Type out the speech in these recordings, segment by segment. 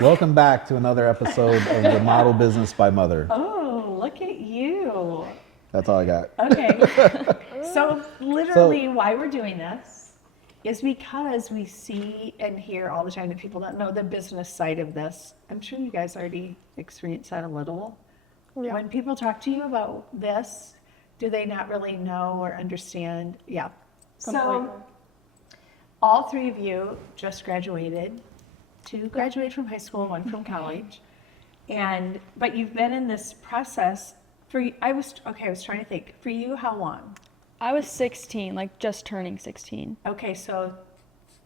Welcome back to another episode of the Model Business by Mother. Oh, look at you. That's all I got. Okay. So literally why we're doing this is because we see and hear all the time that people don't know the business side of this. I'm sure you guys already experienced that a little. Yeah. When people talk to you about this, do they not really know or understand? Yeah. Completely. So all three of you just graduated. Two graduated from high school, one from college. But you've been in this process I was trying to think. For you, how long? I was 16, like just turning 16. Okay, so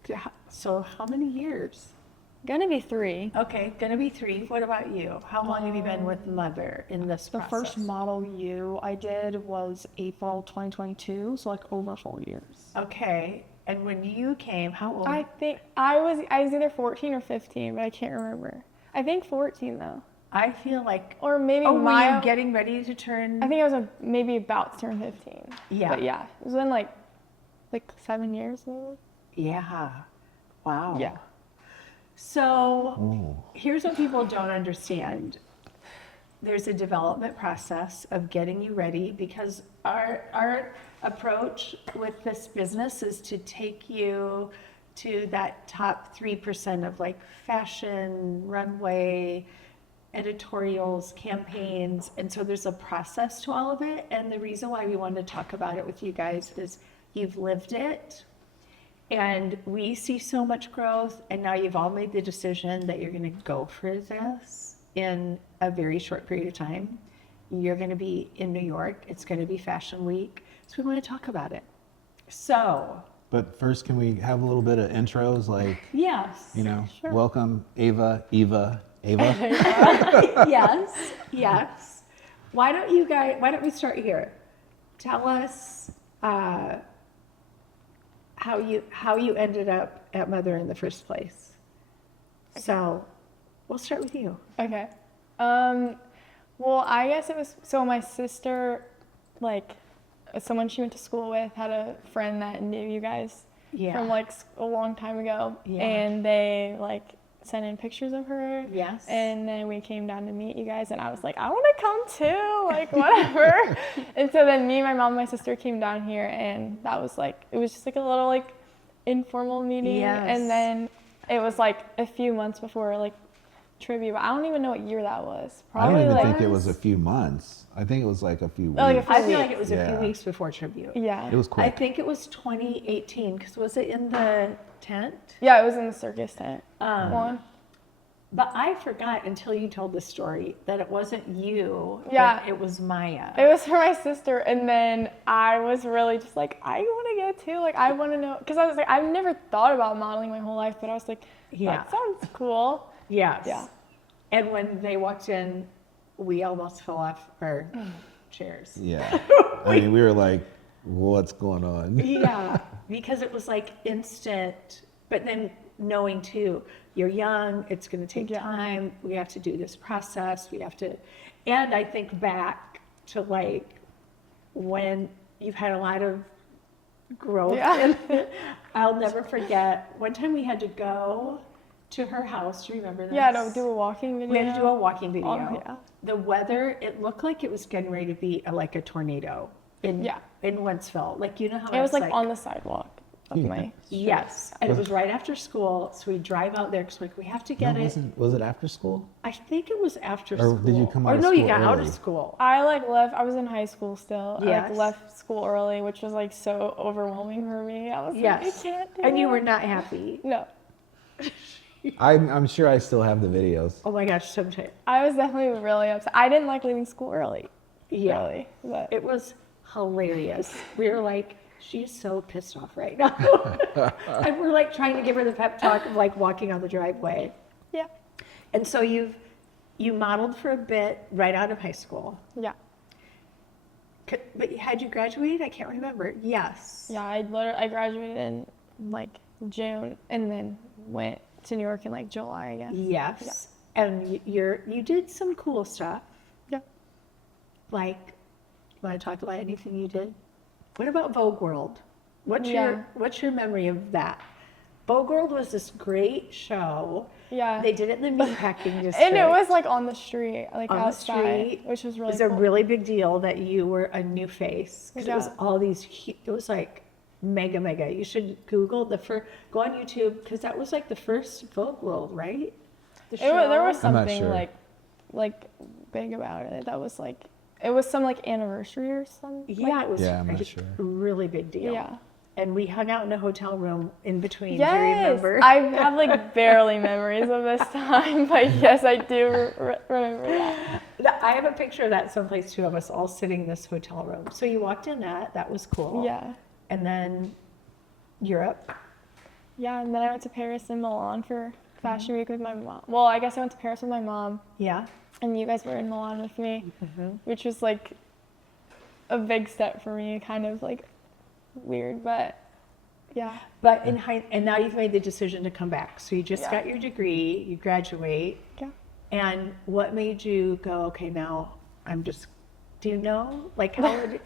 how many years? Gonna be 3. Okay, gonna be 3. What about you? How long have you been with Mother in this The process? first model U I did was April 2022, so like over 4 years. Okay, and when you came, how old? I think I was either 14 or 15, but I can't remember. I think 14 though. I feel like, Or maybe were you getting ready to turn? I think I was maybe about to turn 15. Yeah. But yeah, it was in like 7 years maybe. Yeah. Wow. Yeah. So here's what people don't understand. There's a development process of getting you ready because our approach with this business is to take you to that top 3% of like fashion, runway, editorials, campaigns. And so there's a process to all of it. And the reason why we wanted to talk about it with you guys is you've lived it. And we see so much growth, and now you've all made the decision that you're going to go for this in a very short period of time. You're going to be in New York. It's going to be Fashion Week. So we want to talk about it. So. But first, can we have a little bit of intros? Like, Yes. Sure. Welcome, Ava. Yes. Why don't we start here? Tell us how you ended up at Mother in the first place. So we'll start with you. Okay. Well, I guess it was, so my sister, like, someone she went to school with had a friend that knew you guys from, like, a long time ago. Yeah. And they, like, sent in pictures of her. Yes. And then we came down to meet you guys, and I was like, I want to come too, like, whatever. And so then me, my mom, and my sister came down here, and that was, like, it was just, like, a little, like, informal meeting. Yes. And then it was, like, a few months before, like, trivia, but I don't even know what year that was. I don't Probably even like, think it was a few months. I think it was like a few weeks. like a few I feel like it was a Yeah. few weeks before tribute. yeah. It was quick. I think it was 2018 because was it in the tent? Yeah, it was in the circus tent one. But I forgot until you told the story that it wasn't you. Yeah. It was Maya. It was for my sister, and then I was really just like, I want to go too. Like, I want to know, because I was like, I've never thought about modeling my whole life, but I was like, Yeah. that sounds cool. Yes. Yeah. And when they walked in, we almost fell off our chairs. Yeah. I mean, we were like, what's going on? Yeah, because it was like instant, but then knowing too, you're young, it's going to take time, we have to do this process, and I think back to like when you've had a lot of growth. Yeah. I'll never forget, one time we had to go to her house, do you remember this? Yeah, to do a walking video. We had to do a walking video. Oh, yeah. The weather, it looked like it was getting ready to be like a tornado in Wentzville. Like, you know how It was like on the sidewalk of my Yes, and it was right after school, so we drive out there because we have to get it. Was it after school? I think it was after Or school. did you come out Or of no, you school got out of early? school. I like left, I was in high school still. I Yes. like left school early, which was like so overwhelming for me. I was like, I Yes, can't do and you it. were not happy. No. I'm sure I still have the videos. Oh my gosh, sometimes. I was definitely really upset. I didn't like leaving school early. Yeah, Really. But it was hilarious. We were like, she's so pissed off right now. And we're like trying to give her the pep talk of like walking on the driveway. yeah. And so you modeled for a bit right out of high school. Yeah. But had you graduated? I can't remember. Yes. Yeah, I graduated in like June and then went to New York in like July, I guess. Yes. And you did some cool stuff. Yeah. Like, want to talk about anything you did? What about Vogue World? What's Yeah. your memory of that? Vogue World was this great show Yeah. They did it in the meatpacking district. And it was like on the street, like on outside, the street, which was really It was cool. a really big deal that you were a new face. Because it was Yeah. all these, it was like mega. You should Google go on YouTube, because that was like the first Vogue World, right? There was I'm not something sure. like big about it. That was like, it was some like anniversary or something. Yeah, it was Yeah, I'm not a sure. really big deal. Yeah. And we hung out in a hotel room in between. Do you Yes, remember? I have like barely memories of this time, but yes, I do remember that. I have a picture of that someplace too, of us all sitting in this hotel room. So you walked in that was cool. Yeah. And then Europe. Yeah, and then I went to Paris and Milan for Fashion Week with my mom. Well, I guess I went to Paris with my mom, Yeah. and you guys were in Milan with me, which was like a big step for me, kind of like weird, but yeah. But and now you've made the decision to come back. So you just Yeah. got your degree, you graduate. Yeah. And what made you go, okay, now do you know? Like how would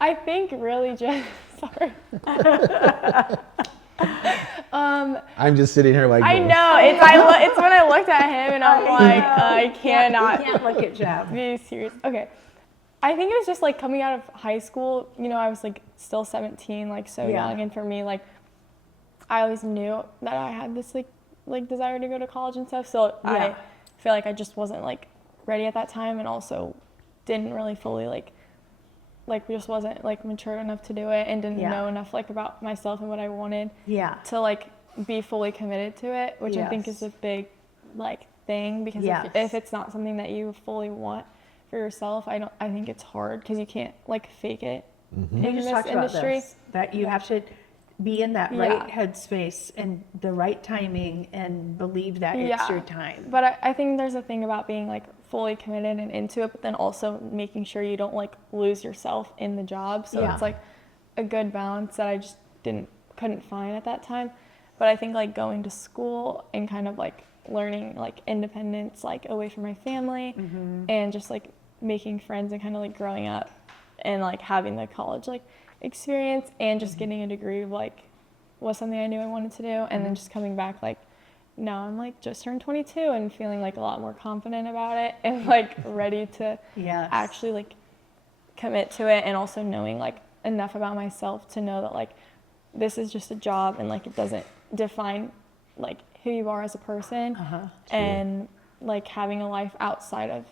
I think really just, sorry. I'm just sitting here like I this. know, it's when I looked at him and I'm like, I cannot You can't look at Jeff. be serious. Okay. I think it was just like coming out of high school, you know, I was like still 17, like so Yeah. young. And for me, like, I always knew that I had this like desire to go to college and stuff. So Yeah. I feel like I just wasn't like ready at that time, and also didn't really fully like just wasn't like mature enough to do it, and didn't Yeah. know enough like about myself and what I wanted Yeah. to like be fully committed to it, which I think is Yes. a big like thing, because Yes. if it's not something that you fully want for yourself, I think it's hard, because you can't like fake it in You just this talked about industry. this, that you have to be in that Yeah. right headspace and the right timing and believe that it's Yeah. your time. But I think there's a thing about being like fully committed and into it, but then also making sure you don't like lose yourself in the job. So Yeah. it's like a good balance that I just couldn't find at that time. But I think like going to school and kind of like learning like independence, like away from my family, and just like making friends and kind of like growing up and like having the college like experience and just getting a degree like was something I knew I wanted to do. And then just coming back, like now I'm like just turned 22 and feeling like a lot more confident about it and like ready to Yes. actually like commit to it, and also knowing like enough about myself to know that like this is just a job, and like it doesn't define like who you are as a person. And like having a life outside of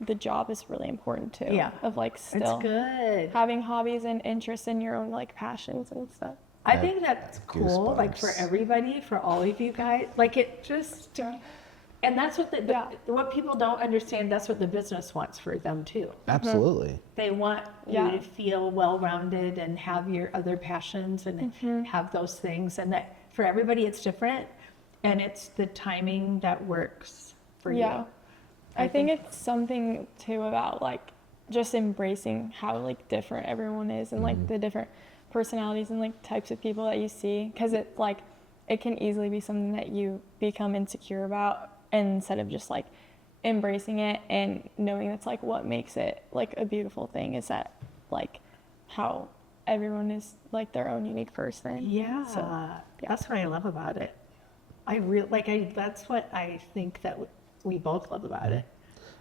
the job is really important too. Yeah. Of like It's still good. having hobbies and interests in your own like passions and stuff. I think that's cool, like for Goosebumps. everybody, for all of you guys. Like it just, and that's what Yeah. what people don't understand. That's what the business wants for them too. Absolutely. They want Yeah. you to feel well-rounded and have your other passions and have those things. And that for everybody, it's different, and it's the timing that works for Yeah. you. I think it's something too about like just embracing how like different everyone is, and like the different personalities and like types of people that you see, because it's like it can easily be something that you become insecure about, instead of just like embracing it and knowing that's like what makes it like a beautiful thing, is that like how everyone is like their own unique person. Yeah, So, that's what I love about it. That's what I think that we both love about it.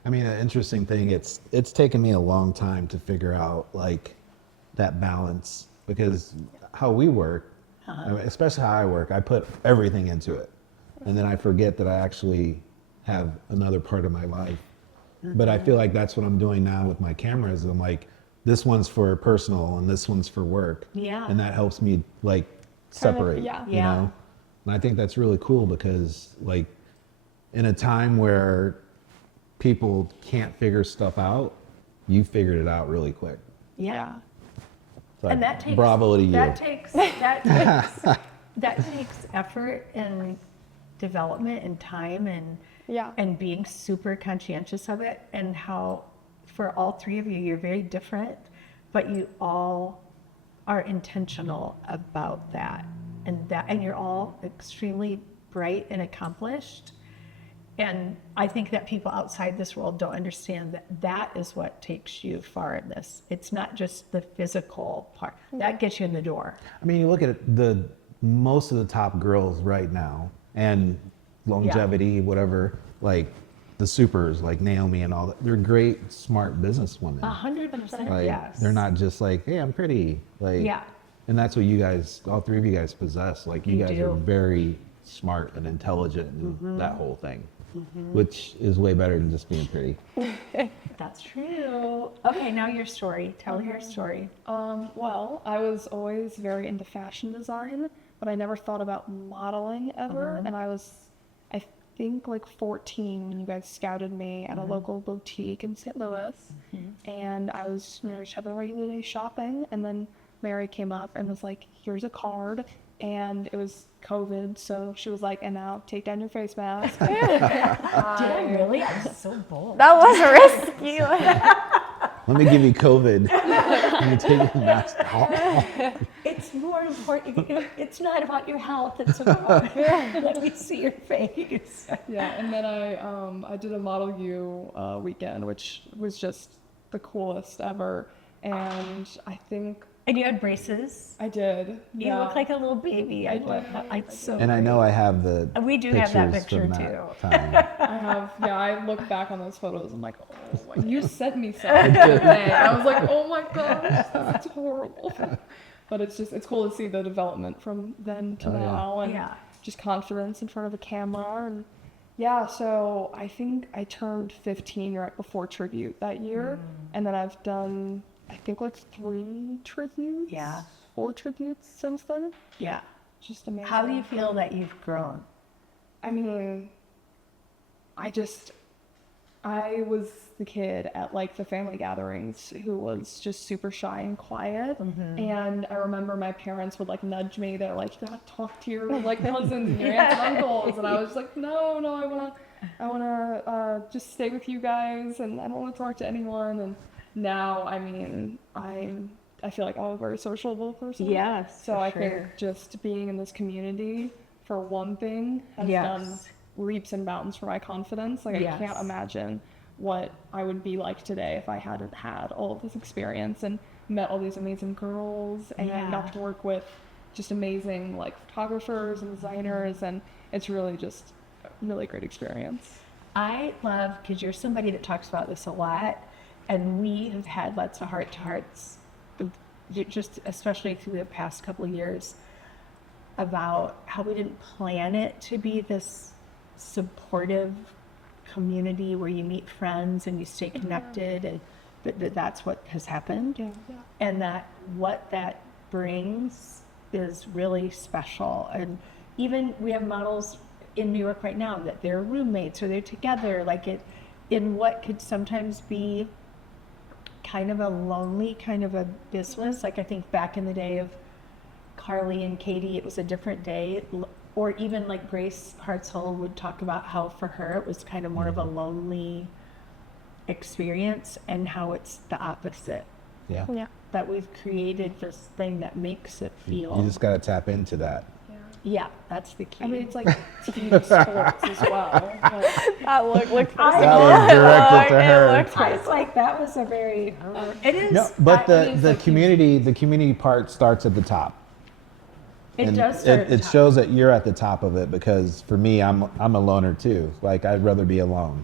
I mean, an interesting thing, it's taken me a long time to figure out like that balance, because how we work, I mean, especially how I work, I put everything into it. And then I forget that I actually have another part of my life. But I feel like that's what I'm doing now with my cameras. I'm like, this one's for personal and this one's for work. Yeah. And that helps me like separate, yeah. you Yeah. know? And I think that's really cool, because like in a time where people can't figure stuff out, you figured it out really quick. Yeah. So And that takes bravo to you. that takes effort and development and time Yeah. and being super conscientious of it, and how for all three of you, you're very different, but you all are intentional about that, and you're all extremely bright and accomplished. And I think that people outside this world don't understand that that is what takes you far in this. It's not just the physical part. That gets you in the door. I mean, you look at most of the top girls right now, and longevity, whatever, like the supers, like Naomi and all that. They're great, smart businesswomen. 100%, Like, yes. they're not just like, hey, I'm pretty. Like, Yeah. And that's what you guys, all three of you guys possess. Like, you guys do. are very smart and intelligent and Mm-hmm. that whole thing, which is way better than just being pretty. That's true. Okay, now your story. Tell your story. Well, I was always very into fashion design, but I never thought about modeling ever. And I was, I think, like 14 when you guys scouted me at a local boutique in St. Louis. And I was, just having a regular day shopping. And then Mary came up and was like, here's a card. And it was COVID, so she was like, and now take down your face mask. Did I really? I was so bold. That was risky. Let me give you COVID. Let me take your mask off. It's more important. It's not about your health. It's about let me see your face. Yeah, and then I did a Model U weekend, which was just the coolest ever. And I think And you had braces. I did. You look like a little baby. I love that. It's so. And I know I have the We do have that pictures picture from too. that time. I have, I look back on those photos. I'm like, oh, you sent me something today. I was like, oh my gosh, that's horrible. But it's cool to see the development from then to Oh, yeah. now, and Yeah. just confidence in front of a camera. And yeah, so I think I turned 15 right before tribute that year, and then I've done, I think, like 3 tributes. Yeah. 4 tributes since then. Yeah. Just amazing. How do you feel that you've grown? I mean, I was the kid at like the family gatherings who was just super shy and quiet. And I remember my parents would like nudge me. They're like, you gotta talk to your like cousins and your aunts and uncles. And I was like, no, I wanna just stay with you guys, and I don't want to talk to anyone. And now, I mean, I feel like I'm a very sociable person. Yes. So I think just being in this community, for one thing, has done leaps and bounds for my confidence. Like, I can't imagine what I would be like today if I hadn't had all of this experience and met all these amazing girls and got to work with just amazing like photographers and designers, and it's really just a really great experience. I love, because you're somebody that talks about this a lot, and we have had lots of heart-to-hearts, just especially through the past couple of years, about how we didn't plan it to be this supportive community where you meet friends and you stay connected, and that's what has happened. And that what that brings is really special. And even we have models in New York right now that they're roommates or they're together, like it in what could sometimes be kind of a lonely kind of a business. Like I think back in the day of Carly and Katie, it was a different day. Or even like Grace Hartzell would talk about how for her it was kind of more of a lonely experience, and how it's the opposite. Yeah. That we've created this thing that makes it feel. You just got to tap into that. Yeah, that's the key. I mean, it's like team sports as well. But That looked That was directed to her. I was like, that was a very. It is. No, but I mean, the community part starts at the top. It And does start at the It top. shows that you're at the top of it, because for me, I'm a loner too. Like, I'd rather be alone,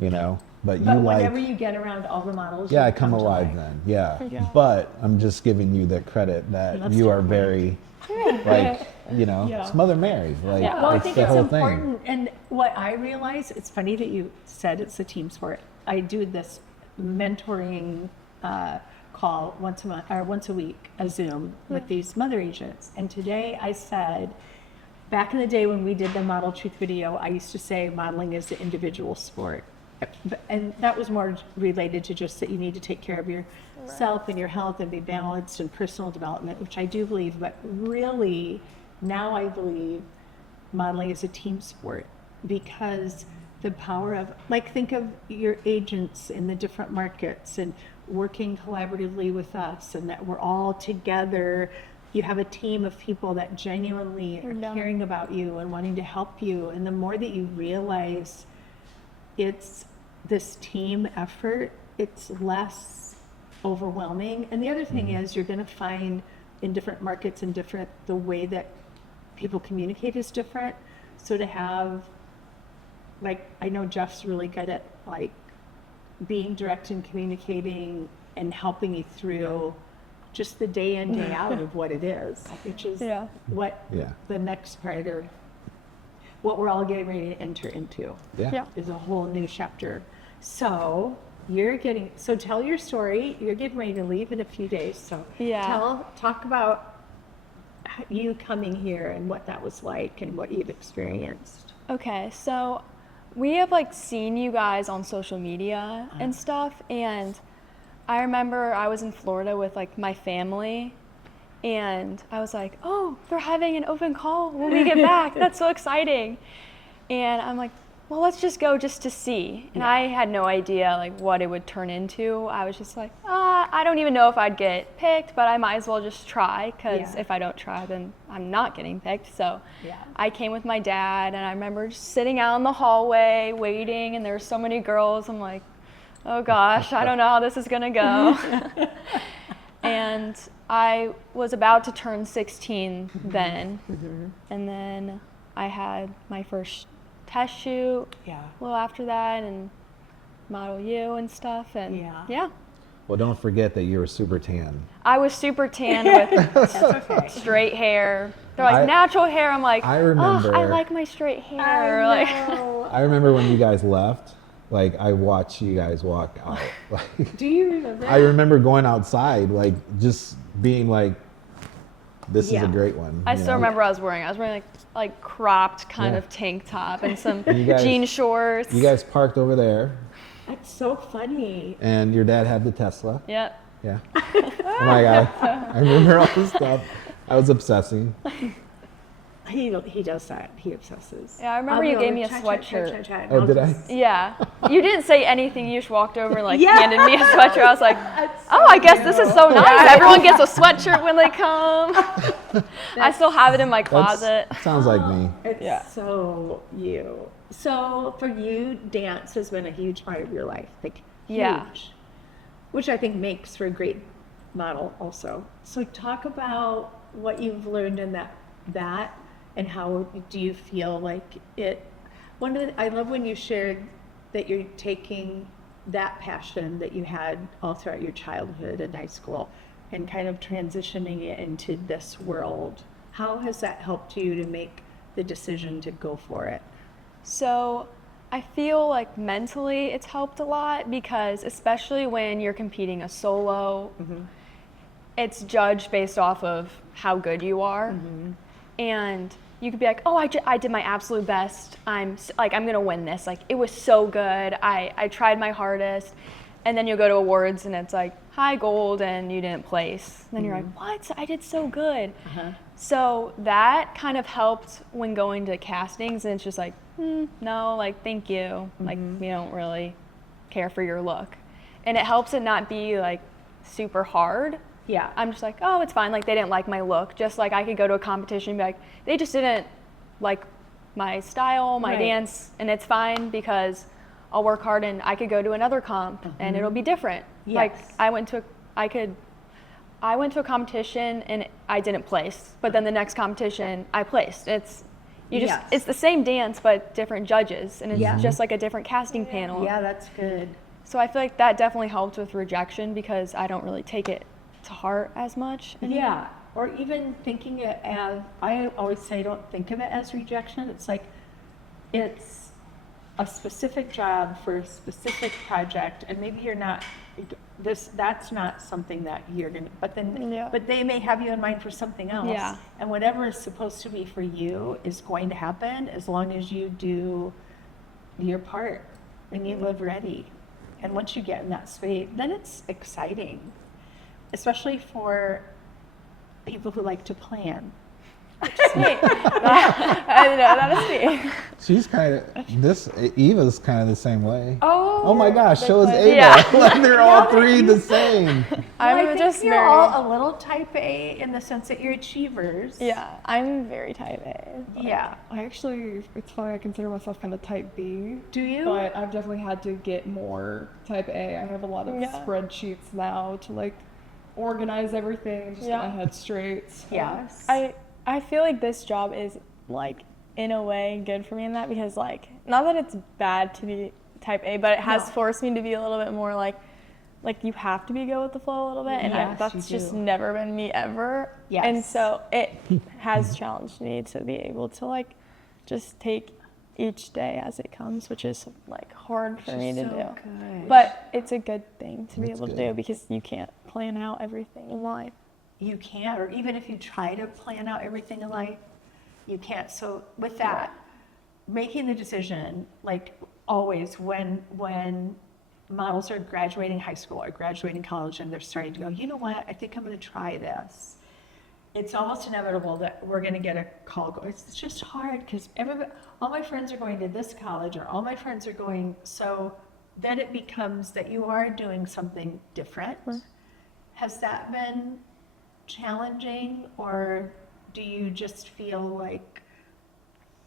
you know. But you But like, whenever you get around all the models, yeah, you I come to alive life. then. Yeah. Yeah. But I'm just giving you the credit that That's you are true. very, like, you know, Yeah. it's Mother Mary. Like, Yeah, well, I it's think the it's whole important. And what I realize, it's funny that you said it's a team sport. I do this mentoring call once a month or once a week, a Zoom with these mother agents. And today I said, back in the day when we did the Model Truth video, I used to say modeling is an individual sport. And that was more related to just that you need to take care of yourself and your health and be balanced and personal development, which I do believe. But really, now I believe modeling is a team sport, because the power of, like, think of your agents in the different markets and working collaboratively with us, and that we're all together. You have a team of people that genuinely are caring about you and wanting to help you. And the more that you realize it's this team effort, it's less overwhelming. And the other thing is, you're going to find in different markets and the way that people communicate is different. So to have like, I know Jeff's really good at like being direct and communicating and helping you through just the day in, day out of what it is, which is what the next part of what we're all getting ready to enter into is a whole new chapter. So tell your story. You're getting ready to leave in a few days. So talk about you coming here and what that was like and what you've experienced. Okay, so we have like seen you guys on social media and stuff, and I remember I was in Florida with like my family, and I was like, oh, they're having an open call when we get back. That's so exciting. And I'm like, well, let's just go just to see. And I had no idea like what it would turn into. I was just like, I don't even know if I'd get picked, but I might as well just try, because if I don't try, then I'm not getting picked. So I came with my dad, and I remember just sitting out in the hallway waiting, and there were so many girls. I'm like, oh gosh, I don't know how this is gonna go. And I was about to turn 16 then, and then I had my first test shoot a little after that, and Model U and stuff, and Well, don't forget that you were super tan. I was super tan with straight hair. They're like, natural hair. I'm like, I remember, I like my straight hair. I remember when you guys left, like I watched you guys walk out. Like, do you remember? I remember going outside, like just being like, this is a great one. I still remember I was wearing like cropped kind of tank top and some jean shorts. You guys parked over there. That's so funny. And your dad had the Tesla. Yep. Yeah. Oh my God. I remember all this stuff. I was obsessing. He does that. He obsesses. Yeah, I remember you gave me a sweatshirt. Oh, did I? Yeah. You didn't say anything. You just walked over and like handed me a sweatshirt. I was like, I guess this is so nice. Everyone gets a sweatshirt when they come. I still have it in my closet. Sounds like me. It's so you. So for you, dance has been a huge part of your life. Like huge. Which I think makes for a great model also. So talk about what you've learned in that and how do you feel like it. I love when you shared that you're taking that passion that you had all throughout your childhood and high school and kind of transitioning it into this world. How has that helped you to make the decision to go for it? So I feel like mentally it's helped a lot, because especially when you're competing a solo, it's judged based off of how good you are. And you could be like, oh, I did my absolute best. I'm gonna win this. Like, it was so good. I tried my hardest. And then you'll go to awards and it's like, hi, gold, and you didn't place. And then you're like, what? I did so good. So that kind of helped when going to castings, and it's just like, no, like, thank you. Like, we don't really care for your look. And it helps it not be like super hard. Yeah, I'm just like, oh, it's fine. Like, they didn't like my look. Just like I could go to a competition and be like, they just didn't like my style, my dance, and it's fine because I'll work hard and I could go to another comp and it'll be different. Like, I went to a competition and I didn't place, but then the next competition I placed. It's the same dance but different judges, and it's just like a different casting panel. Yeah, that's good. So I feel like that definitely helped with rejection, because I don't really take it to heart as much anymore. Yeah, or even thinking it as, I always say, don't think of it as rejection. It's like, it's a specific job for a specific project, and maybe you're not, that's not something that you're gonna, but they may have you in mind for something else. Yeah. And whatever is supposed to be for you is going to happen as long as you do your part and you live ready. And once you get in that space, then it's exciting. Especially for people who like to plan. Which is me. I know, that is me. She's Eva's kind of the same way. Oh my gosh, so is Ava. Like, they're all three the same. I think you're all a little type A in the sense that you're achievers. Yeah, I'm very type A. Yeah. I actually, it's funny, I consider myself kind of type B. Do you? But I've definitely had to get more type A. I have a lot of spreadsheets now to like organize everything and just get my head straight. So. Yes. I feel like this job is like in a way good for me in that, because like, not that it's bad to be type A, but it has forced me to be a little bit more like you have to be go with the flow a little bit, and that's just never been me ever. Yes. And so it has challenged me to be able to like just take each day as it comes, which is like hard for me to do. Good. But it's a good thing to be able to do, because you can't plan out everything in life. You can't, or even if you try to plan out everything in life, you can't. So with that, making the decision, like always when models are graduating high school or graduating college and they're starting to go, you know what, I think I'm going to try this. It's almost inevitable that we're going to get a call. It's just hard because all my friends are going to this college, or all my friends are going. So then it becomes that you are doing something different. Has that been challenging, or do you just feel like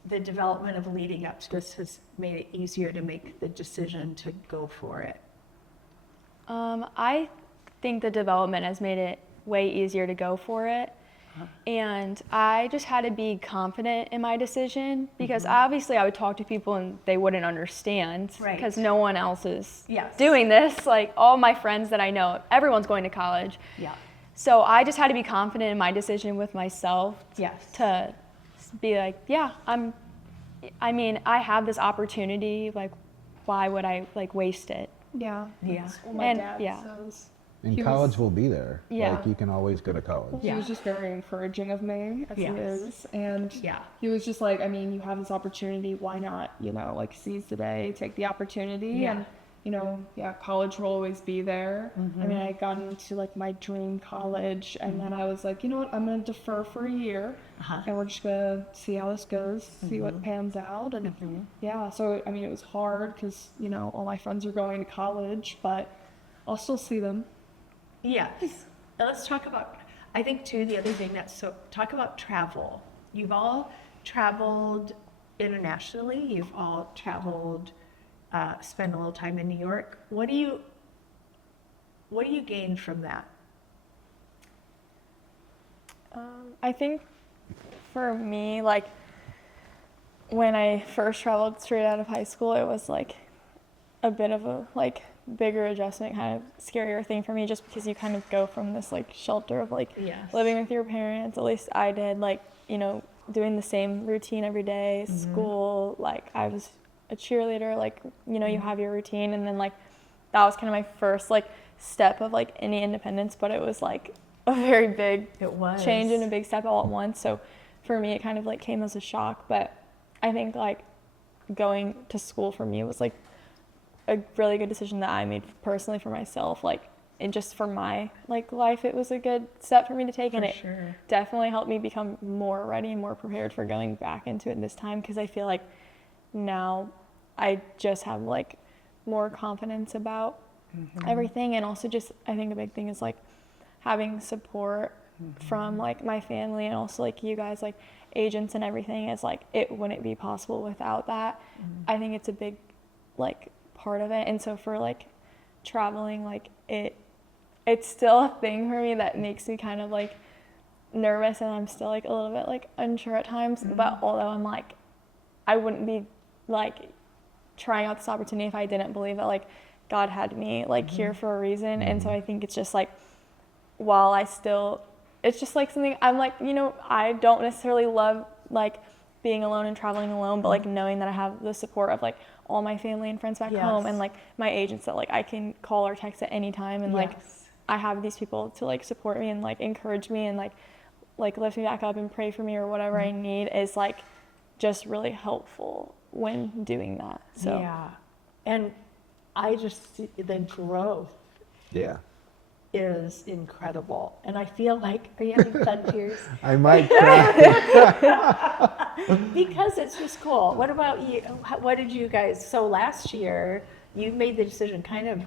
the development of leading up to this has made it easier to make the decision to go for it? I think the development has made it way easier to go for it. And I just had to be confident in my decision, because obviously I would talk to people and they wouldn't understand, because no one else is doing this. Like all my friends that I know, everyone's going to college. Yeah. So I just had to be confident in my decision with myself. To be like, I have this opportunity, like why would I like waste it? Yeah. What my dad says. And college will be there. Yeah. Like you can always go to college. He was just very encouraging of me, as he is. And he was just like, I mean, you have this opportunity, why not, like seize the day, take the opportunity. And, college will always be there. I mean, I got into like my dream college, and then I was like, you know what, I'm going to defer for a year, and we're just going to see how this goes, see what pans out. And so, I mean, it was hard because, all my friends are going to college, but I'll still see them. Yes. Now let's talk about, I think too, the other thing talk about travel. You've all traveled internationally. You've all traveled, spent a little time in New York. What do you gain from that? I think for me, like when I first traveled straight out of high school, it was like a bit of a like bigger adjustment, kind of scarier thing for me, just because you kind of go from this like shelter of like living with your parents, at least I did, like doing the same routine every day, school, like I was a cheerleader, like you have your routine, and then like that was kind of my first like step of like any independence, but it was like a very big change and a big step all at once. So for me it kind of like came as a shock, but I think like going to school for me was like a really good decision that I made personally for myself, like, and just for my like life, it was a good step for me to take, and it definitely helped me become more ready and more prepared for going back into it this time, because I feel like now I just have like more confidence about everything. And also just I think a big thing is like having support from like my family, and also like you guys, like agents and everything, is like it wouldn't be possible without that. I think it's a big like part of it. And so for like traveling, like it's still a thing for me that makes me kind of like nervous, and I'm still like a little bit like unsure at times, but although I'm like I wouldn't be like trying out this opportunity if I didn't believe that like God had me like here for a reason. And so I think it's just like, while it's just like something I'm like, I don't necessarily love like being alone and traveling alone, but like knowing that I have the support of like all my family and friends back home, and like my agents that like I can call or text at any time, and like I have these people to like support me and like encourage me and like lift me back up and pray for me or whatever I need, is like just really helpful when doing that. So and I just see the growth is incredible, and I feel like, are you having fun tears? I might cry. Because it's just cool. What about you? What did you guys, so last year you made the decision kind of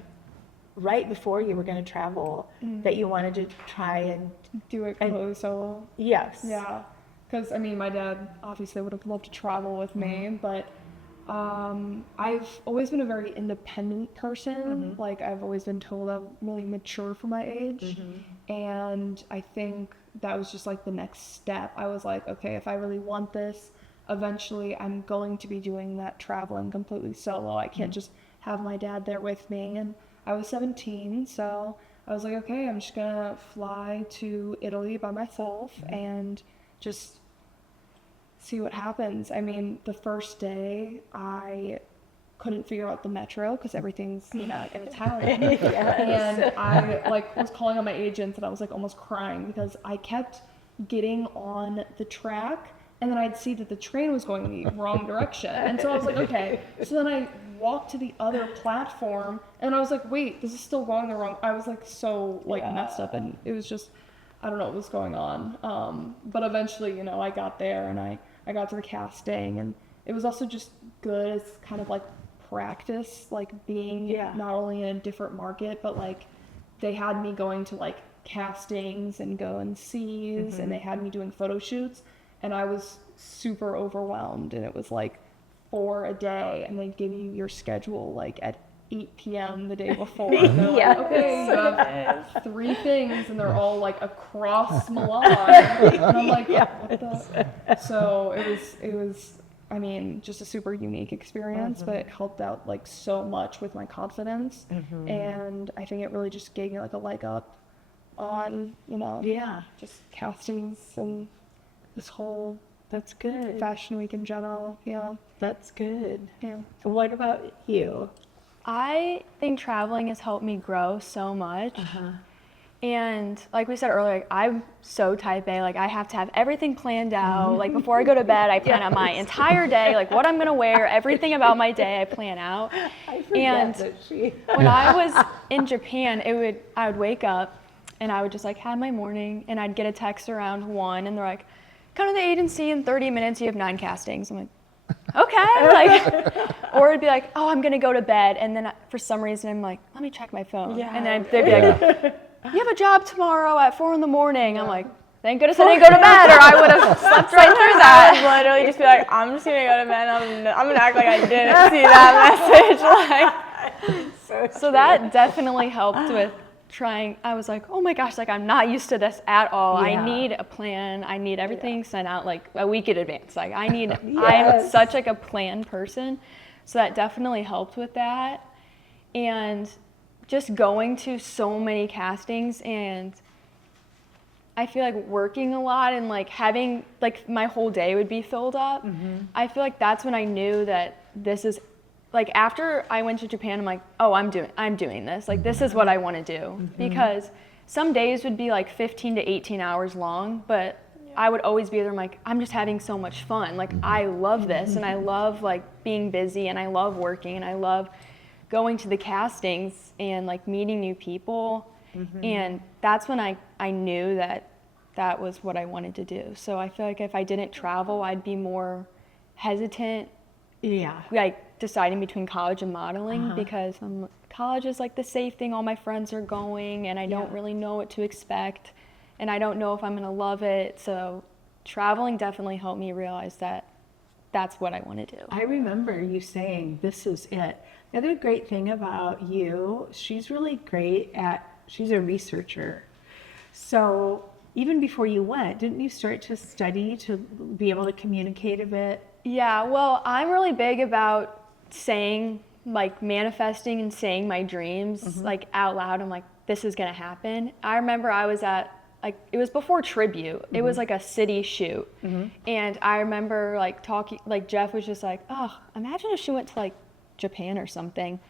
right before you were going to travel that you wanted to try and do it completely solo. Because I mean, my dad obviously would have loved to travel with me, but I've always been a very independent person. Like I've always been told I'm really mature for my age, and I think that was just like the next step. I was like, okay, if I really want this, eventually I'm going to be doing that traveling completely solo. I can't just have my dad there with me. And I was 17, so I was like, okay, I'm just gonna fly to Italy by myself and just see what happens. I mean, the first day I couldn't figure out the metro because everything's, in Italian. And I was calling on my agents and I was like almost crying because I kept getting on the track and then I'd see that the train was going the wrong direction. And so I was like, okay. So then I walked to the other platform and I was like, wait, this is still going the wrong. I was like so messed up, and it was just, I don't know what was going on. But eventually, I got there and I got to the casting, and it was also just good as kind of practice, being not only in a different market, but they had me going to castings and go and sees, and they had me doing photo shoots, and I was super overwhelmed, and it was 4 a day, and they give you your schedule at 8 p.m. the day before. And they're okay, you have 3 things, and they're all across Milan. And I'm like, what the? So it was, I mean, just a super unique experience, but it helped out so much with my confidence. And I think it really just gave me a leg up on, just castings and this whole That's good. fashion week in general. Yeah. That's good. Yeah. What about you? I think traveling has helped me grow so much. And like we said earlier, I'm so type A. I have to have everything planned out. Before I go to bed, I plan out my entire day, what I'm gonna wear, everything about my day I plan out. I forget And that she... when I was in Japan, I would wake up and I would just have my morning, and I'd get a text around 1, and they're like, come to the agency in 30 minutes, you have 9 castings. I'm like, okay. Or it'd be like, oh, I'm gonna go to bed, and then for some reason I'm like, let me check my phone. And then they'd be like, you have a job tomorrow at 4 a.m. I'm like, thank goodness I didn't go to bed, or I would have slept right through that. I'd literally just be like, I'm just gonna go to bed, I'm gonna act like I didn't see that message. So that definitely helped with trying. I was like, oh my gosh, I'm not used to this at all. I need a plan. I need everything sent out a week in advance. I'm such a planned person. So that definitely helped with that. And just going to so many castings, and I feel working a lot and having my whole day would be filled up. I feel that's when I knew that this is after I went to Japan, I'm oh, I'm doing this. This is what I want to do. Because some days would be 15 to 18 hours long, but I would always be there. I'm just having so much fun. I love this, and I love being busy, and I love working, and I love going to the castings and meeting new people. And that's when I knew that was what I wanted to do. So I feel if I didn't travel, I'd be more hesitant. Deciding between college and modeling, because college is the safe thing. All my friends are going, and I don't really know what to expect, and I don't know if I'm gonna love it. So traveling definitely helped me realize that that's what I want to do. I remember you saying, this is it. The other great thing about you, she's really great she's a researcher. So even before you went, didn't you start to study to be able to communicate a bit? Yeah, well, I'm really big about saying, manifesting and saying my dreams, out loud. I'm this is gonna happen. I remember I was at, it was before Tribute. It was a city shoot. And I remember talking, Jeff was just oh, imagine if she went to Japan or something.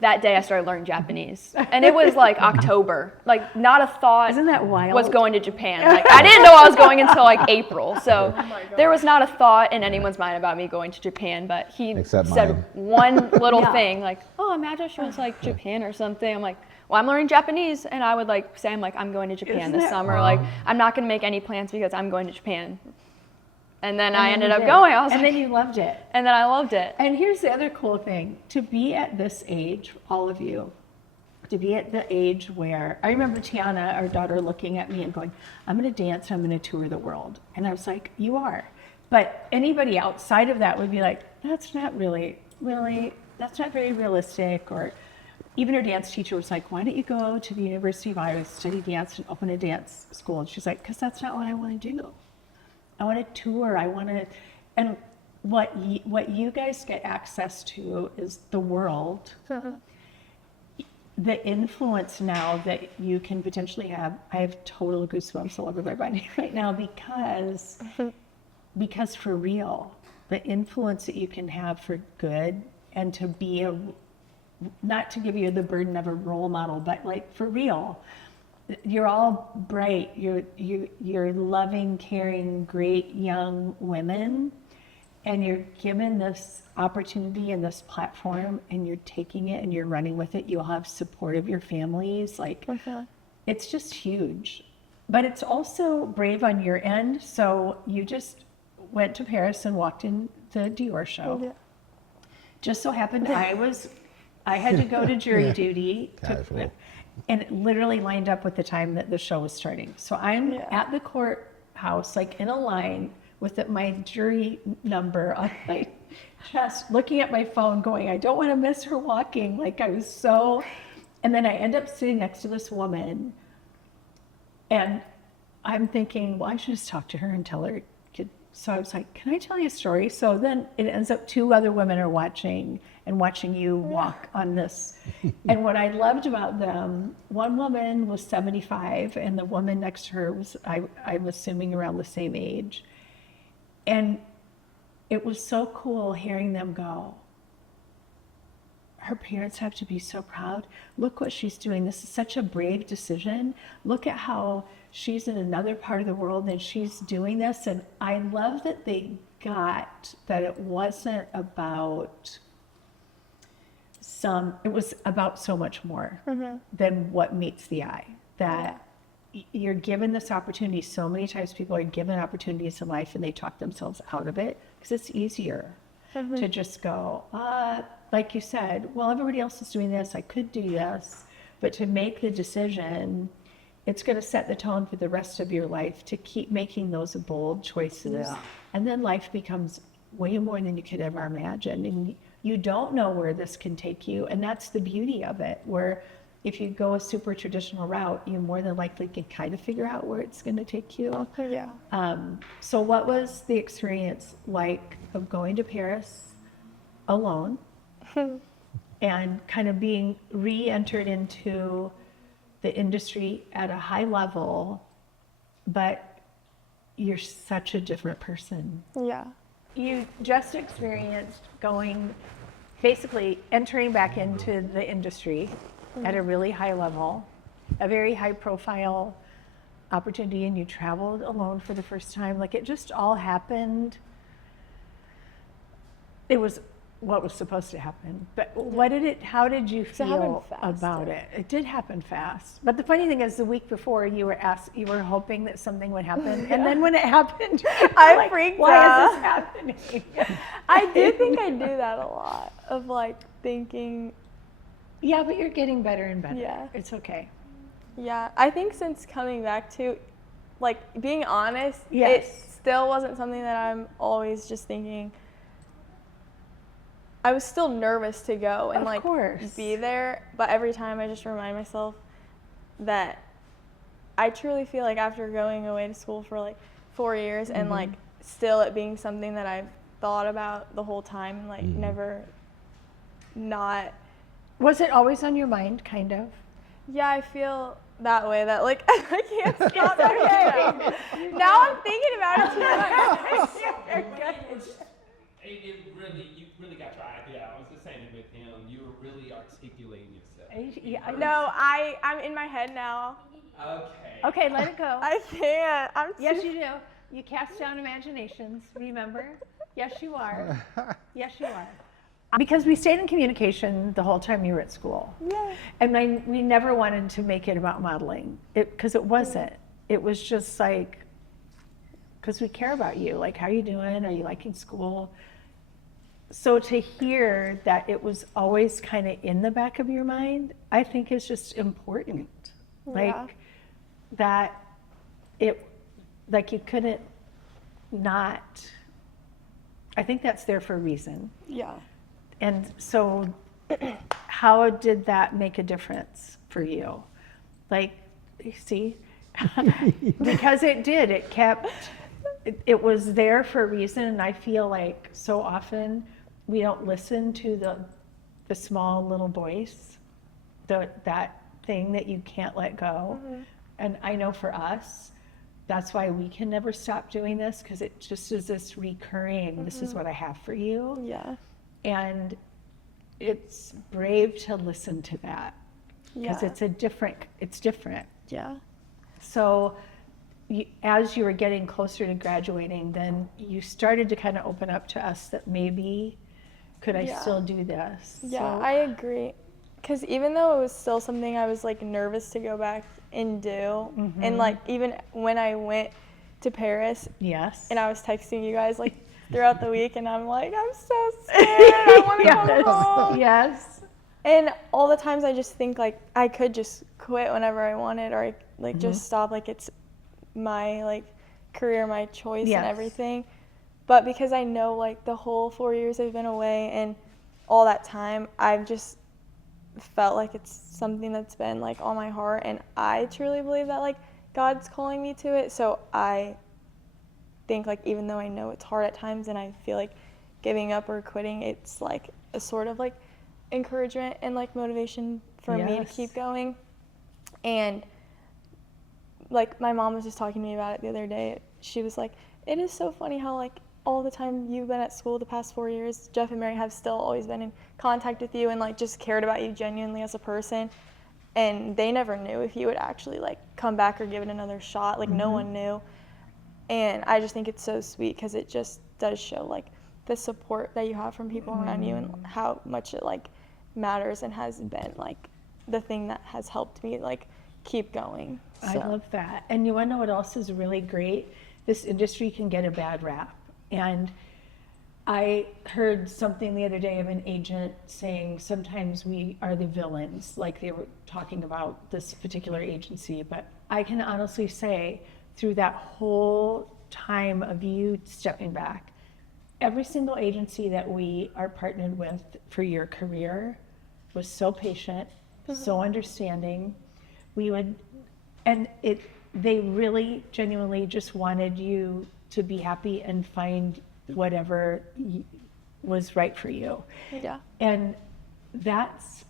That day I started learning Japanese, and it was October. Not a thought. Isn't that wild? Was going to Japan. I didn't know I was going until April. So there was not a thought in anyone's mind about me going to Japan. But he said one little thing, oh, imagine if she went to Japan or something. I'm well, I'm learning Japanese, and I would say I'm going to Japan this summer. Wow. I'm not going to make any plans because I'm going to Japan. And then I ended up going. I was then you loved it. And then I loved it. And here's the other cool thing. To be at this age, all of you, to be at the age where, I remember Tiana, our daughter, looking at me and going, I'm going to dance, I'm going to tour the world. And I was like, you are. But anybody outside of that would be that's not really, that's not very realistic. Or even her dance teacher was why don't you go to the University of Iowa, study dance, and open a dance school? And she's because that's not what I want to do. I want to tour. I want to And what you guys get access to is the world. The influence now that you can potentially have, I have total goosebumps all over my body right now because for real, the influence that you can have for good and to be not to give you the burden of a role model, but like for real, you're all bright, you're loving, caring, great young women, and you're given this opportunity and this platform and you're taking it and you're running with it. You'll have support of your families. Like, it's just huge. But it's also brave on your end. So you just went to Paris and walked in the Dior show. Yeah. Just so happened I had to go to jury duty. And it literally lined up with the time that the show was starting. So I'm at the courthouse, like in a line, with my jury number on my chest, looking at my phone going, I don't want to miss her walking. Like I was so, and then I end up sitting next to this woman and I'm thinking, well, I should just talk to her and tell her. So I was like, can I tell you a story? So then it ends up 2 other women are watching you walk on this. And what I loved about them, one woman was 75 and the woman next to her was, I'm assuming around the same age. And it was so cool hearing them go, her parents have to be so proud. Look what she's doing. This is such a brave decision. Look at how she's in another part of the world and she's doing this. And I love that they got that it wasn't about it was about so much more than what meets the eye. That you're given this opportunity. So many times people are given opportunities in life and they talk themselves out of it because it's easier to just go, like you said, well, everybody else is doing this, I could do this. But to make the decision, it's going to set the tone for the rest of your life to keep making those bold choices. Yeah. And then life becomes way more than you could ever imagine. And you don't know where this can take you. And that's the beauty of it, where if you go a super traditional route, you more than likely can kind of figure out where it's going to take you. Yeah. So what was the experience like of going to Paris alone and kind of being re-entered into the industry at a high level, but you're such a different person? Yeah. You just experienced basically entering back into the industry at a really high level, a very high profile opportunity, and you traveled alone for the first time. Like it just all happened. It was what was supposed to happen. But how did you feel about it? It did happen fast. But the funny thing is the week before you were hoping that something would happen. And then when it happened, I freaked out. Why is this happening? I do think I do that a lot of like thinking. Yeah, but you're getting better and better. Yeah. It's okay. Yeah, I think since coming back to, like, being honest, yes. It still wasn't something that I'm always just thinking. I was still nervous to go and, like, be there, but every time I just remind myself that I truly feel like after going away to school for, like, 4 years and, like, still it being something that I've thought about the whole time and, like, never not. Was it always on your mind, kind of? Yeah, I feel that way, that like I can't stop thinking. Now I'm thinking about it too much. You really got your idea. I was just saying it with him. You were really articulating yourself. Yeah, no, I'm in my head now. Okay, let it go. I can't. Yes, you do. You cast down imaginations, remember? Yes, you are. Yes, you are. Because we stayed in communication the whole time you were at school. Yeah. And we never wanted to make it about modeling, because it wasn't. It was just like, because we care about you. Like, how are you doing? Are you liking school? So to hear that it was always kind of in the back of your mind, I think is just important. Like, that you couldn't not, I think that's there for a reason. Yeah. And so how did that make a difference for you? Like, you see, because it did, it kept it was there for a reason, and I feel like so often we don't listen to the small little voice, that thing that you can't let go. And I know for us, that's why we can never stop doing this, because it just is this recurring, this is what I have for you. Yeah. And it's brave to listen to that, because Yeah. it's different. Yeah. So as you were getting closer to graduating, then you started to kind of open up to us that maybe, could I still do this? Yeah, So, I agree. Because even though it was still something I was like nervous to go back and do, and like even when I went to Paris yes. and I was texting you guys like throughout the week, and I'm like, I'm so scared, I want to yes. go home. Yes. And all the times I just think like I could just quit whenever I wanted, or like just stop, like it's my like career, my choice and everything. But because I know like the whole 4 years I've been away and all that time, I've just felt like it's something that's been like on my heart, and I truly believe that like God's calling me to it. So I think like even though I know it's hard at times and I feel like giving up or quitting, it's like a sort of like encouragement and like motivation for me to keep going. And like my mom was just talking to me about it the other day. She was like, it is so funny how like all the time you've been at school the past 4 years, Jeff and Mary have still always been in contact with you and like just cared about you genuinely as a person. And they never knew if you would actually like come back or give it another shot. Like no one knew. And I just think it's so sweet, because it just does show like the support that you have from people around you, and how much it like matters and has been like the thing that has helped me like keep going. I love that. And you want to know what else is really great? This industry can get a bad rap. And I heard something the other day of an agent saying sometimes we are the villains, like they were talking about this particular agency. But I can honestly say, through that whole time of you stepping back, every single agency that we are partnered with for your career was so patient, so understanding. They really genuinely just wanted you to be happy and find whatever was right for you. Yeah. And that's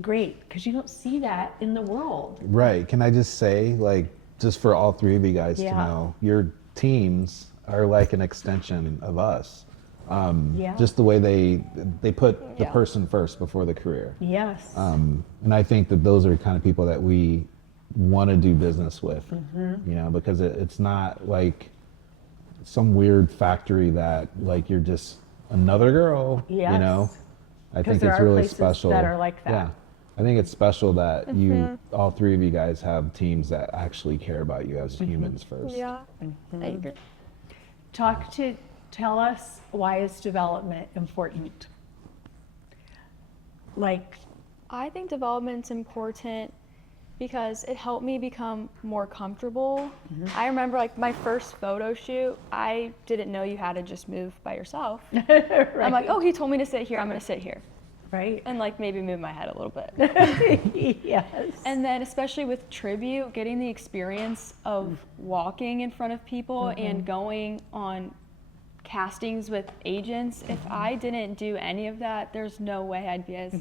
great, because you don't see that in the world. Right. Can I just say, like, just for all three of you guys to know, your teams are like an extension of us. Just the way they put the person first before the career. Yes. And I think that those are the kind of people that we want to do business with, you know, because it's not like some weird factory that like you're just another girl, you know. I think there it's are really places special that are like that. Yeah. I think it's special that you, all three of you guys, have teams that actually care about you as humans first. Yeah. I agree. Tell us, why is development important? Like, I think development's important because it helped me become more comfortable. I remember like my first photo shoot, I didn't know you had to just move by yourself. right. I'm like, oh, he told me to sit here, I'm gonna sit here. Right. And like maybe move my head a little bit. Yes. And then especially with tribute, getting the experience of walking in front of people and going on castings with agents. If I didn't do any of that, there's no way I'd be as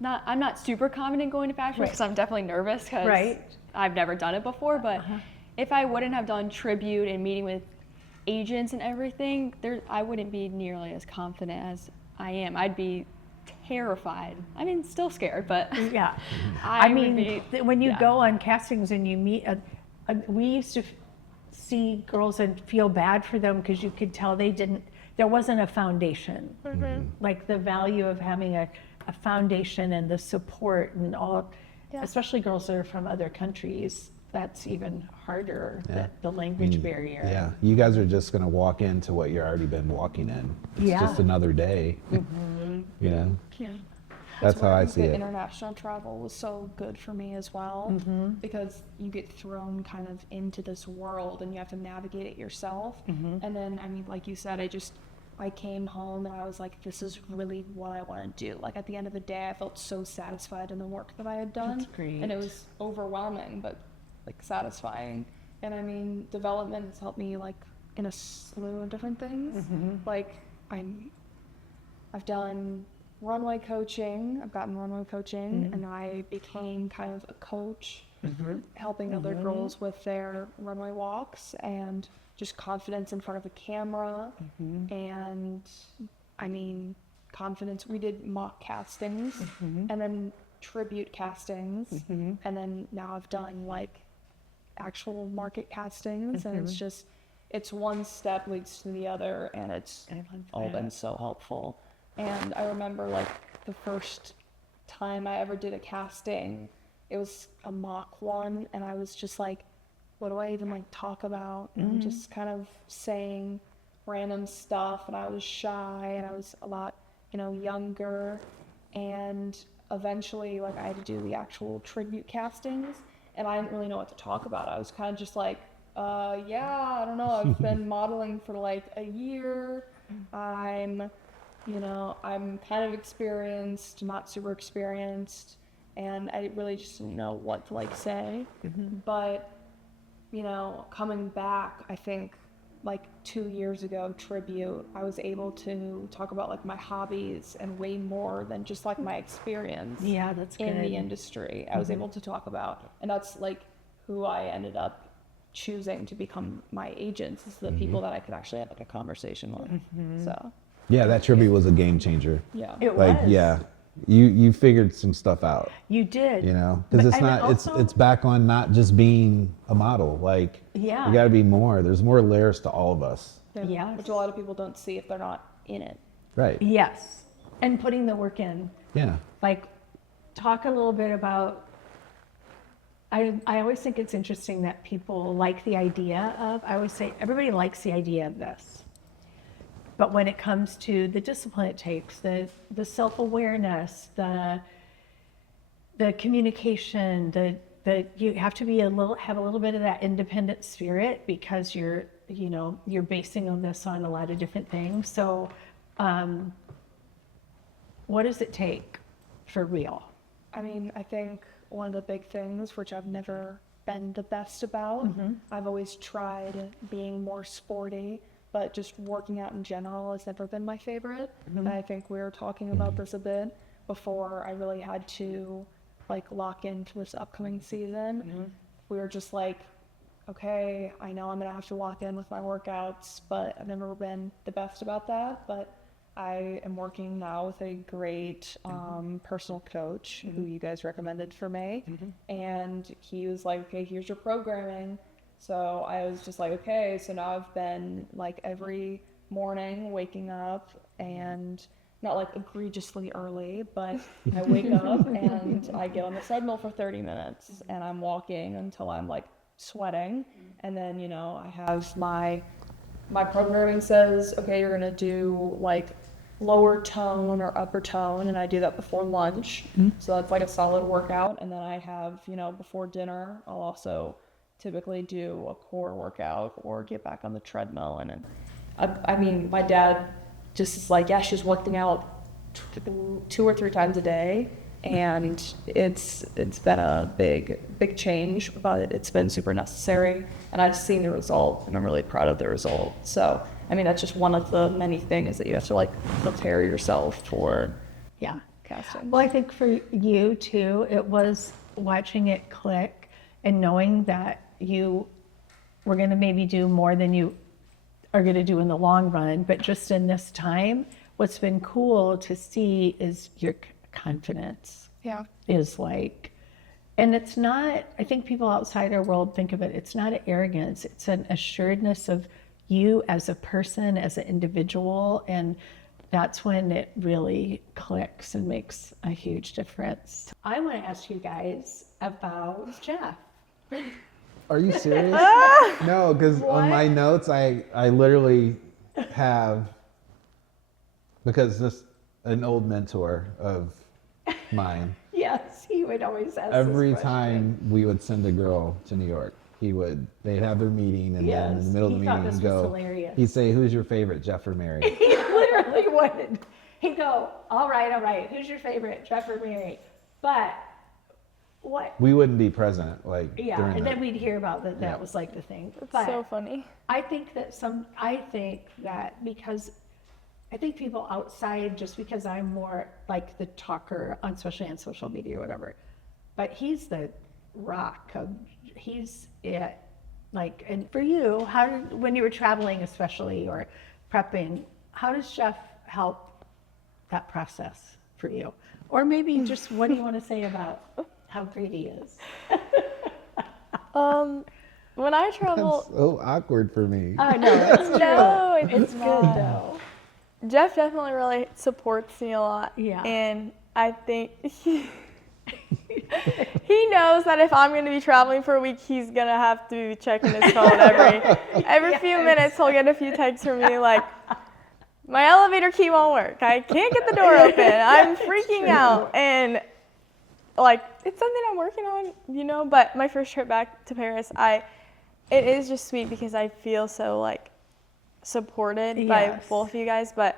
I'm not super confident going to fashion, because I'm definitely nervous, because I've never done it before. But if I wouldn't have done tribute and meeting with agents and everything, I wouldn't be nearly as confident as I am. I'd be terrified. I mean, still scared, but yeah. When you go on castings and you meet, we used to see girls and feel bad for them, because you could tell there wasn't a foundation. Like the value of having a foundation and the support and all, especially girls that are from other countries, that's even harder, the language barrier. Yeah, you guys are just going to walk into what you've already been walking in. It's just another day, you know? Yeah. That's how I see it. International travel was so good for me as well, because you get thrown kind of into this world and you have to navigate it yourself. And then, I mean, like you said, I came home and I was like, this is really what I want to do. Like at the end of the day, I felt so satisfied in the work that I had done. That's great. And it was overwhelming, but like satisfying. And I mean, development has helped me like in a slew of different things. Like I've done runway coaching. I've gotten runway coaching, and I became kind of a coach, helping other girls with their runway walks and just confidence in front of a camera. And I mean, confidence. We did mock castings and then tribute castings, and then now I've done like actual market castings, and it's just, it's one step leads to the other, and it's all been so helpful. And I remember like the first time I ever did a casting, it was a mock one, and I was just like, what do I even like talk about? And just kind of saying random stuff, and I was shy, and I was a lot, you know, younger. And eventually like I had to do the actual tribute castings, and I didn't really know what to talk about. I was kind of just like, yeah, I don't know, I've been modeling for like a year. I'm kind of experienced, not super experienced, and I really just didn't know what to like say. But, you know, coming back, I think like 2 years ago, tribute, I was able to talk about like my hobbies and way more than just like my experience that's in good. the industry. I was able to talk about, and that's like who I ended up choosing to become my agents, is the people that I could actually have like a conversation with. So Yeah, that tribute was a game changer. yeah. It Like, was. yeah, you figured some stuff out, You did. you know, because But- it's and not, also- it's back on not just being a model. Like, Yeah. you got to be more. There's more layers to all of us. Yes. Which a lot of people don't see if they're not in it. Right. Yes. And putting the work in. Yeah. Like, talk a little bit about, I always think it's interesting that people like the idea of, I always say, everybody likes the idea of this. But when it comes to the discipline it takes, the self-awareness, the communication, the you have to be have a little bit of that independent spirit, because you're basing on this on a lot of different things. So what does it take for real? I mean, I think one of the big things, which I've never been the best about, I've always tried being more sporty, but just working out in general has never been my favorite. And I think we were talking about this a bit before I really had to like lock into this upcoming season. We were just like, okay, I know I'm gonna have to lock in with my workouts, but I've never been the best about that. But I am working now with a great personal coach who you guys recommended for me. And he was like, okay, here's your programming. So I was just like, okay, so now I've been like every morning waking up, and not like egregiously early, but I wake up and I get on the treadmill for 30 minutes and I'm walking until I'm like sweating. And then, you know, I have my programming says, okay, you're gonna do like lower tone or upper tone, and I do that before lunch. So that's like a solid workout. And then I have, you know, before dinner, I'll also typically do a core workout or get back on the treadmill. And I mean, my dad just is like, yeah, she's working out 2 or 3 times a day, and it's been a big change, but it's been super necessary, and I've seen the result, and I'm really proud of the result. So I mean, that's just one of the many things that you have to like prepare yourself for. Yeah. Casting. Well, I think for you too, it was watching it click and knowing that you were going to maybe do more than you are going to do in the long run, but just in this time, what's been cool to see is your confidence. Yeah. Is like, and it's not, I think people outside our world think of it, it's not an arrogance, it's an assuredness of you as a person, as an individual, and that's when it really clicks and makes a huge difference. I want to ask you guys about Jeff. Are you serious? No, because on my notes, I literally have, because this an old mentor of mine. Yes, he would always ask Every this question. time we would send a girl to New York, they'd have their meeting, and then in Yes, the middle of he the thought meeting, this he'd was go, hilarious. he'd say, "Who's your favorite, Jeff or Mary?" He literally would. He'd go, all right, who's your favorite, Jeff or Mary? But what? We wouldn't be present like Yeah, during and that. then we'd hear about that. That Yeah. was like the thing. It's But so funny. I think that because I think people outside, just because I'm more like the talker on, especially on social media or whatever, but he's the rock of, he's it. Like, and for you, when you were traveling especially or prepping, how does Jeff help that process for you? Or maybe just what do you want to say about how great he is? When I That's travel, so awkward for me. I know, it's true. no, It's good not. though. Jeff definitely really supports me a lot. Yeah. And I think he knows that if I'm going to be traveling for a week, he's going to have to be checking his phone every few minutes. He'll get a few texts from me like, my elevator key won't work. I can't get the door open. I'm freaking out. And like, it's something I'm working on, you know, but my first trip back to Paris, it is just sweet because I feel so like supported by Yes. both of you guys, but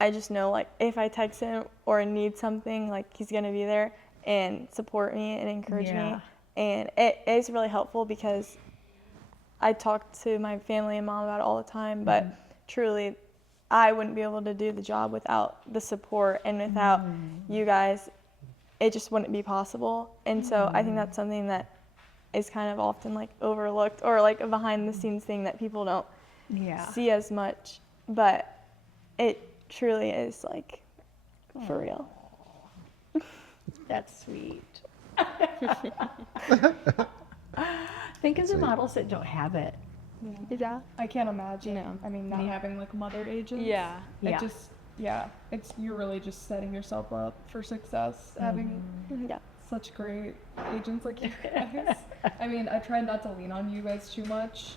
I just know like if I text him or need something, like he's gonna be there and support me and encourage Yeah. me, and it is really helpful because I talk to my family and mom about it all the time, but truly I wouldn't be able to do the job without the support and without you guys. It just wouldn't be possible. And so I think that's something that is kind of often like overlooked or like a behind the scenes thing that people don't see as much, but it truly is like for real. That's sweet. Think of the models that don't have it. Yeah. I can't imagine. No. I mean, not having like mother agents. Yeah. It Yeah. just, you're really just setting yourself up for success, having Yeah. such great agents like you guys. I mean, I tried not to lean on you guys too much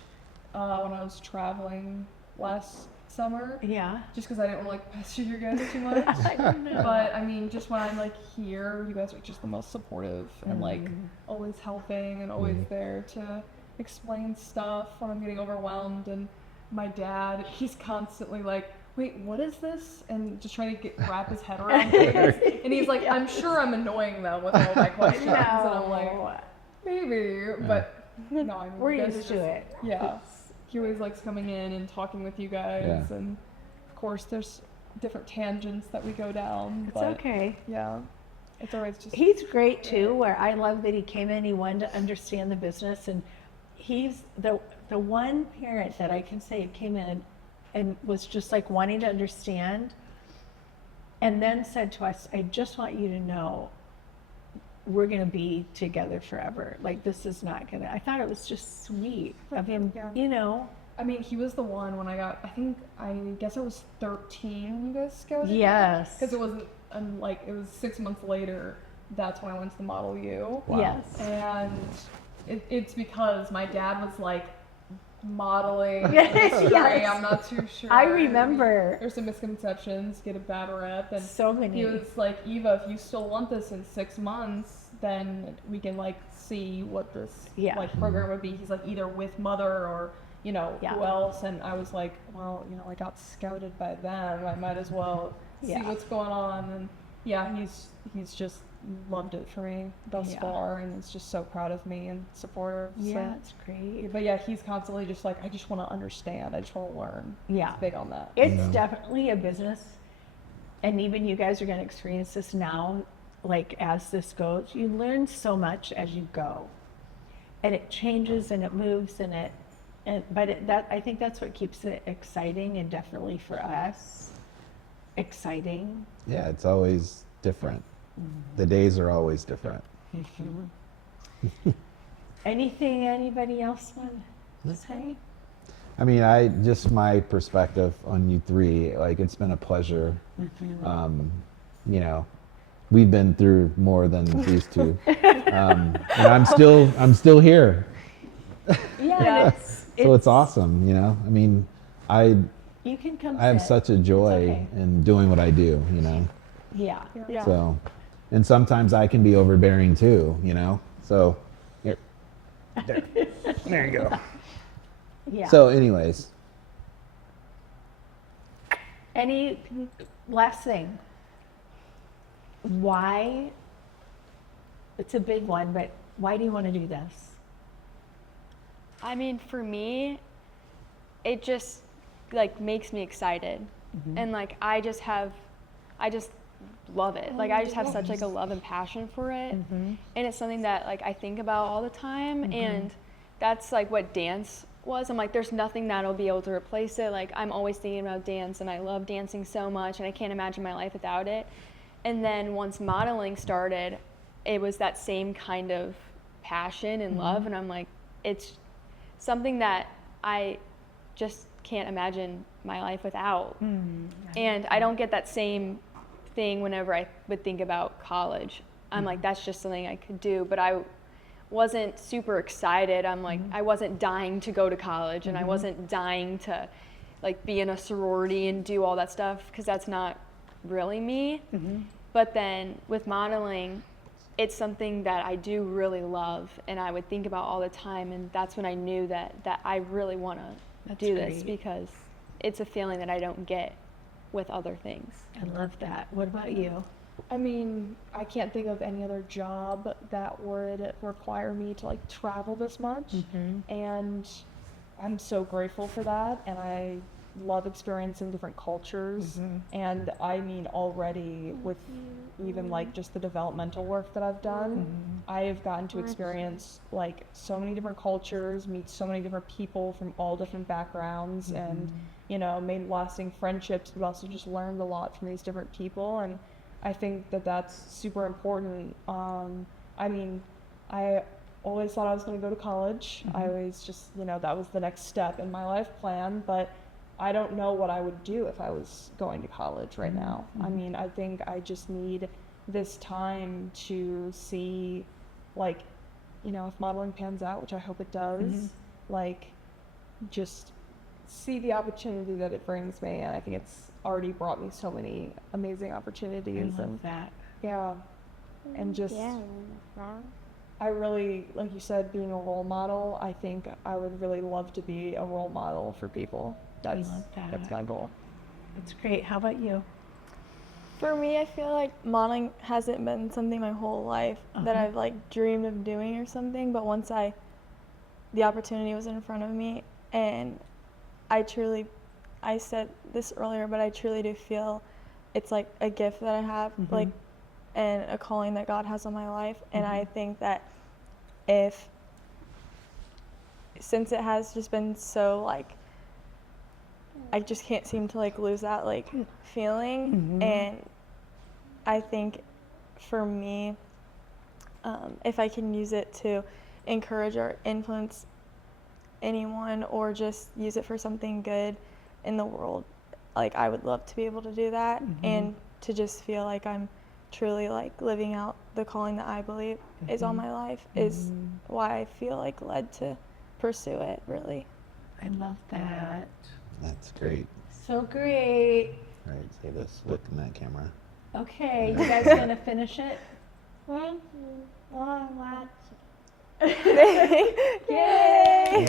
when I was traveling last summer, Yeah. just because I didn't want to like pester you guys too much. I don't know. But I mean, just when I'm like here, you guys are just the most supportive and like always helping and always there to explain stuff when I'm getting overwhelmed. And my dad, he's constantly like, wait, what is this? And just trying to wrap his head around things. And he's like, I'm sure I'm annoying them with all my questions. And I'm like, maybe, but no, I mean, We're you guys used are to just- it. Yeah. He always likes coming in and talking with you guys. Yeah. And of course, there's different tangents that we go down. It's but okay. yeah, it's always just. He's great too, where I love that he came in, he wanted to understand the business, and he's the one parent that I can say came in and was just like wanting to understand, and then said to us, I just want you to know we're going to be together forever. Like, this is not going to, I thought it was just sweet of him, Yeah. you know. I mean, he was the one when I guess I was 13 when you guys scouted. Yes. Because it wasn't, it was 6 months later, that's when I went to the Model U. Wow. Yes. And it's because my dad was like modeling Yes. history. I'm not too sure. I remember. There's some misconceptions, get a bad rep, and So many. he was like, Eva, if you still want this in 6 months, then we can like see what this Yeah. like program would be. He's like either with mother or who Yeah. else. And I was like, well, I got scouted by them. I might as well see Yeah. what's going on. And yeah, he's just loved it for me thus Yeah. far, and is just so proud of me and supportive. Yeah, So. it's great. But yeah, he's constantly just like, I just want to understand. I just want to learn. Yeah. He's big on that. It's definitely a business, and even you guys are going to experience this now. Like, as this goes, you learn so much as you go, and it changes and it moves I think that's what keeps it exciting, and definitely for us, exciting. Yeah, it's always different. The days are always different. Anything anybody else want to say? I mean, my perspective on you three, like, it's been a pleasure. You know, we've been through more than these two. And I'm still here. Yeah. So it's awesome, you know? I mean, You can come I have sit. such a joy okay. in doing what I do, you know? Yeah. Yeah. So, and sometimes I can be overbearing too, you know? So, here. There you go. Yeah. So anyways, Any last thing? Why It's a big one, but why do you want to do this? I mean, for me, it just like makes me excited. And like I just love it. Like I just have such like a love and passion for it. And it's something that like I think about all the time, and that's like what dance was. I'm like, there's nothing that'll be able to replace it. Like I'm always thinking about dance, and I love dancing so much, and I can't imagine my life without it. And then once modeling started, it was that same kind of passion and love, and I'm like, it's something that I just can't imagine my life without. And I don't get that same thing whenever I would think about college. I'm like, that's just something I could do, but I wasn't super excited. I'm like, I wasn't dying to go to college, and I wasn't dying to like be in a sorority and do all that stuff, because that's not really me. But then with modeling, it's something that I do really love, and I would think about all the time, and that's when I knew that I really want to do this, because it's a feeling that I don't get with other things. I love that. What about you? I mean, I can't think of any other job that would require me to like travel this much, and I'm so grateful for that, and I love experiencing different cultures. And I mean, already with even like just the developmental work that I've done, I have gotten to experience like so many different cultures, meet so many different people from all different backgrounds, and you know, made lasting friendships, but also just learned a lot from these different people. And I think that that's super important. I mean, I always thought I was going to go to college. I always just, you know, that was the next step in my life plan, but I don't know what I would do if I was going to college right now. I mean, I think I just need this time to see, like, you know, if modeling pans out, which I hope it does, like, just see the opportunity that it brings me. And I think it's already brought me so many amazing opportunities. I love that. Yeah. And just, I really, like you said, being a role model, I think I would really love to be a role model for people. That's my goal. That's great. How about you? For me, I feel like modeling hasn't been something my whole life that I've like dreamed of doing or something, but once the opportunity was in front of me, and I said this earlier, but I truly do feel it's like a gift that I have, like, and a calling that God has on my life. And I think that since it has just been so like, I just can't seem to like lose that like feeling. And I think for me, if I can use it to encourage or influence anyone, or just use it for something good in the world, like I would love to be able to do that, and to just feel like I'm truly like living out the calling that I believe is on my life is why I feel like led to pursue it, really. I love that. That's great. So great. All right, say this. Look in that camera. Okay, you guys gonna finish it? Thank you for watching. Yay! Yay.